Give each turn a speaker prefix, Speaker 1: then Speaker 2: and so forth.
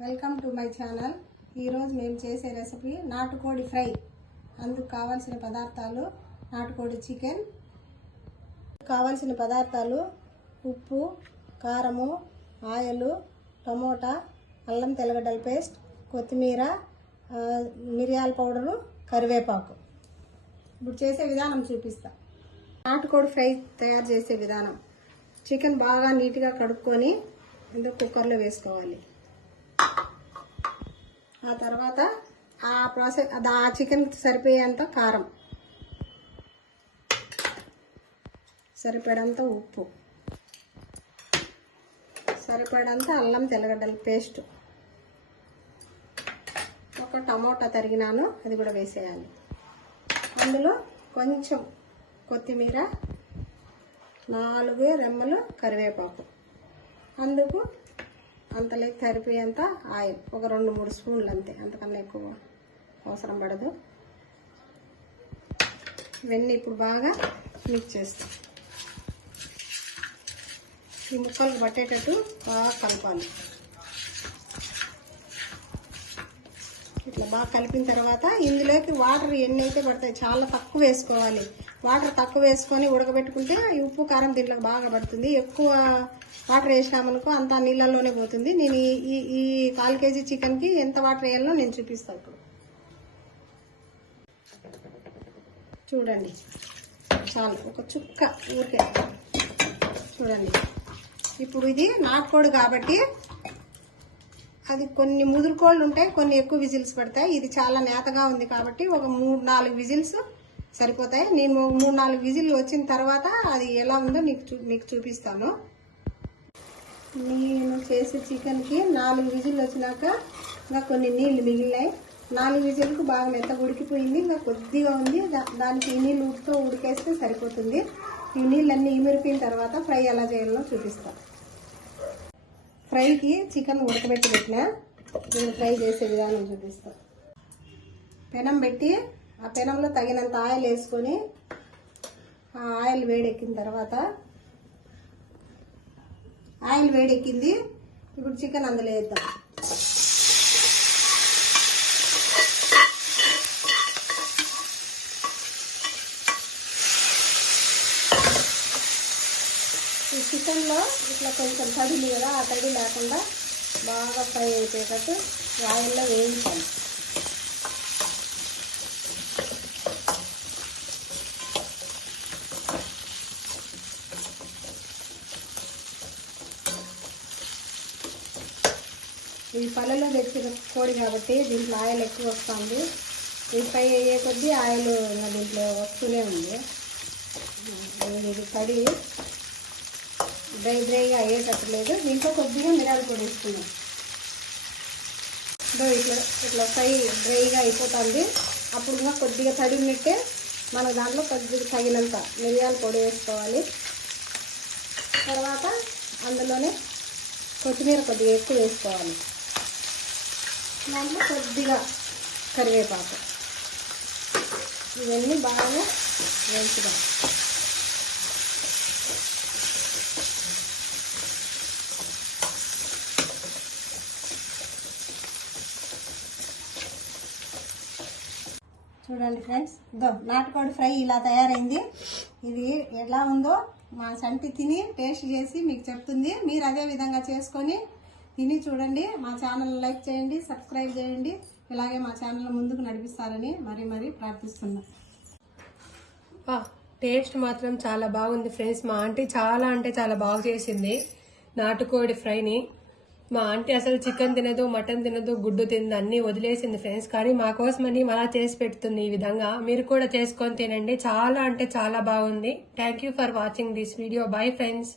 Speaker 1: Welcome to my channel. ఈరోజు మేము చేసే రెసిపీ నాటుకోడి ఫ్రై. అందుకు కావాల్సిన పదార్థాలు నాటుకోడి చికెన్ కావాల్సిన పదార్థాలు ఉప్పు కారము ఆయిలు టమోటా అల్లం తెల్లగడ్డల పేస్ట్ కొత్తిమీర మిరియాల పౌడరు కరివేపాకు. ఇప్పుడు చేసే విధానం చూపిస్తా. నాటుకోడి ఫ్రై తయారు చేసే విధానం. చికెన్ బాగా నీట్గా కడుక్కొని ఇందులో కుక్కర్లో వేసుకోవాలి. ఆ తర్వాత ఆ ప్రాసెస్ ఆ చికెన్ సరిపోయేంత కారం. సరిపడంత ఉప్పు. సరిపడంత అల్లం తెల్లగడ్డల పేస్ట్. ఒక టమోటా తరిగినాను అది కూడా వేసేయాలి. అందులో కొంచెం కొత్తిమీర నాలుగు రెమ్మలు కరివేపాకు. అందుకు అంతలోకి సరిపోయేంత ఆయిల్ ఒక రెండు మూడు స్పూన్లు అంతే. అంతకన్నా ఎక్కువ అవసరం పడదు. ఇవన్నీ ఇప్పుడు బాగా మిక్స్ చేస్తాం. ఈ ముక్కలు పట్టేటట్టు బాగా కలపాలి. ఇట్లా బాగా కలిపిన తర్వాత ఇందులోకి వాటర్ ఎన్ని అయితే పడతాయి చాలా తక్కువ వేసుకోవాలి. వాటర్ తక్కువ వేసుకొని ఉడకబెట్టుకుంటే ఈ ఉప్పు కారం దీంట్లో బాగా పడుతుంది. ఎక్కువ వాటర్ వేసినామనుకో అంత నీళ్ళల్లోనే పోతుంది. నేను ఈ ఈ ఈ కాల్ కేజీ చికెన్కి ఎంత వాటర్ వేయాలో నేను చూపిస్తాను ఇప్పుడు. చూడండి. చాలు. ఒక చుక్క ఊరికే. చూడండి. ఇప్పుడు ఇది నాటుకోడు కాబట్టి అది కొన్ని ముదురుకోళ్ళు ఉంటాయి కొన్ని ఎక్కువ విజిల్స్ పడతాయి. ఇది చాలా నేతగా ఉంది కాబట్టి ఒక మూడు నాలుగు విజిల్స్ సరిపోతాయి? నేను మూడు నాలుగు విజిల్ వచ్చిన తర్వాత అది ఎలా ఉందో నీకు చూ మీకు చూపిస్తాను. నేను చేసే చికెన్కి నాలుగు విజిల్ వచ్చినాక ఇంకా కొన్ని నీళ్ళు మిగిలినాయి. నాలుగు విజిల్కు బాగా మెత్త ఉడికిపోయింది. ఇంకా కొద్దిగా ఉంది. దా- దానికి ఈ నీళ్ళు ఉడితో ఉడికేస్తే సరిపోతుంది. ఈ నీళ్ళన్నీ ఇమిరిపోయిన తర్వాత ఫ్రై ఎలా చేయాలో చూపిస్తాను ఫ్రైకి చికెన్ ఉడకబెట్టి పెట్టిన. నేను ఫ్రై చేసే విధానం చూపిస్తాను పెనం పెట్టి ఆ పెనంలో తగినంత ఆయిల్ వేసుకొని ఆ ఆయిల్ వేడెక్కిన తర్వాత ఆయిల్ వేడెక్కింది. ఇప్పుడు చికెన్ అందులో వేద్దాం. ఈ చికెన్లో ఇట్లా కొంచెం తడి కదా ఆ తడి లేకుండా బాగా ఫ్రై అయిపోయేటట్టు ఆయిల్లో వేయించాలి. ఇది పళ్ళలో తెచ్చిన కోడి కాబట్టి దీంట్లో ఆయిల్ ఎక్కువ వస్తుంది. ఇది ఫ్రై అయ్యే కొద్దీ ఆయిల్ ఇంకా దీంట్లో వస్తూనే ఉంది. ఇది తడి. డ్రై డ్రైగా అయ్యేటట్టు లేదు. దీంట్లో కొద్దిగా మిరాలు పొడి వేసుకున్నాం ఇట్లా ఇట్లా ఫ్రై డ్రైగా అయిపోతుంది. అప్పుడు ఇంకా కొద్దిగా తడిమిట్టే మన దాంట్లో కొద్దిగా తగినంత మిరియాల పొడి వేసుకోవాలి. తర్వాత అందులోనే కొత్తిమీర కొద్దిగా ఎక్కువ వేసుకోవాలి. దాంట్లో కొద్దిగా కరివేపాకు. ఇవన్నీ బాగా వేయించుదాం. చూడండి ఫ్రెండ్స్ ఇదో నాటుకోడి ఫ్రై ఇలా తయారైంది. ఇది ఎలా ఉందో మా సంటి తిని టేస్ట్ చేసి మీకు చెప్తుంది. మీరు అదే విధంగా చేసుకొని తిని చూడండి మా ఛానల్ లైక్ చేయండి సబ్స్క్రైబ్ చేయండి. ఇలాగే మా ఛానల్ ముందుకు నడిపిస్తారని మరీ మరీ ప్రార్థిస్తున్నా.
Speaker 2: టేస్ట్ మాత్రం చాలా బాగుంది ఫ్రెండ్స్. మా ఆంటీ చాలా అంటే చాలా బాగా చేసింది నాటుకోడి ఫ్రైని. మా ఆంటీ అసలు చికెన్ తినదు మటన్ తినదు గుడ్డు తినదు అన్నీ వదిలేసింది ఫ్రెండ్స్. కానీ మా కోసమని అలా చేసి పెడుతుంది ఈ విధంగా. మీరు కూడా చేసుకొని తినండి. చాలా అంటే చాలా బాగుంది. Thank you for watching this video bye friends